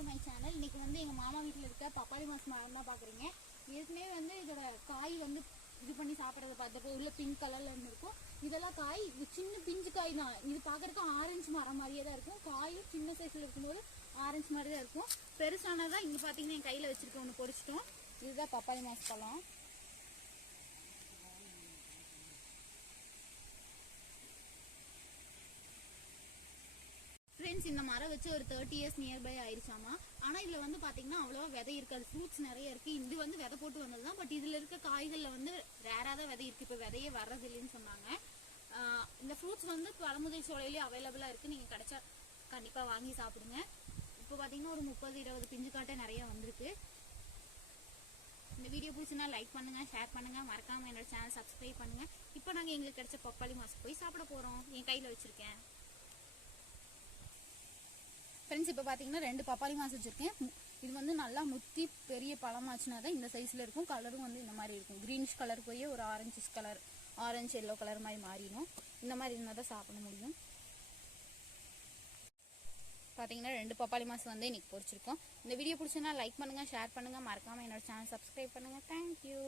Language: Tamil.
To my channel. இன்னைக்கு வந்து எங்கள் மாமா வீட்டில் இருக்க பப்பாளி மரம் தான் பார்க்குறீங்க. ஏற்கனவே வந்து இதோட காய் வந்து இது பண்ணி சாப்பிட்றத பார்த்தப்போ உள்ள பிங்க் கலரில் இருக்கும். இதெல்லாம் காய் சின்ன பிஞ்சு காய் தான். இது பார்க்குறதுக்கு ஆரஞ்சு மரம் மாதிரியே தான் இருக்கும். காயும் சின்ன சைஸில் இருக்கும்போது ஆரஞ்சு மாதிரி தான் இருக்கும். பெருசானதான் இங்கே பார்த்தீங்கன்னா என் கையில் வச்சுருக்கேன், ஒன்று பொறிச்சிட்டோம். இதுதான் பப்பாளி பழம். ஃப்ரெண்ட்ஸ், இந்த மரம் வச்சு ஒரு 30 இயர்ஸ் நியர்பை ஆயிடுச்சாமா. ஆனால் இதில் வந்து பார்த்தீங்கன்னா அவ்வளோவா விதை இருக்காது. ஃப்ரூட்ஸ் நிறைய இருக்குது. இது வந்து விதை போட்டு வந்தது தான். பட் இதில் இருக்க காய்களில் வந்து ரேராக தான் விதை இருக்குது. இப்போ விதையே வர்றதில்லைன்னு சொன்னாங்க. இந்த ஃப்ரூட்ஸ் வந்து பழமுதிர் சோலையிலேயே அவைலபிளாக இருக்குது. நீங்கள் கிடைச்சா கண்டிப்பாக வாங்கி சாப்பிடுங்க. இப்போ பார்த்தீங்கன்னா ஒரு 30-20 பிஞ்சு காட்டை நிறைய வந்திருக்கு. இந்த வீடியோ பிடிச்சுன்னா லைக் பண்ணுங்கள், ஷேர் பண்ணுங்கள், மறக்காமல் என்னோட சேனல் சப்ஸ்கிரைப் பண்ணுங்கள். இப்போ நாங்கள் எங்களுக்கு கிடைச்ச பப்பாளி மாசம் போய் சாப்பிட போகிறோம். என் கையில் வச்சுருக்கேன். ஃப்ரெண்ட்ஸ், இப்போ பார்த்தீங்கன்னா 2 பப்பாளி மாசம் வச்சுருக்கேன். இது வந்து நல்லா முத்தி பெரிய பழமாச்சுன்னா தான் இந்த சைஸில் இருக்கும். கலரும் வந்து இந்த மாதிரி இருக்கும். க்ரீனிஷ் கலர் போய் ஒரு ஆரஞ்சு எல்லோ கலர் மாதிரி மாறிடும். இந்த மாதிரி இருந்தால் தான் சாப்பிட முடியும். பார்த்தீங்கன்னா 2 பப்பாளி மாசம் வந்து இன்னைக்கு பொரிச்சிருக்கோம். இந்த வீடியோ பிடிச்சுன்னா லைக் பண்ணுங்கள், ஷேர் பண்ணுங்கள், மறக்காமல் என்னோட சேனல் சப்ஸ்கிரைப் பண்ணுங்கள். தேங்க்யூ.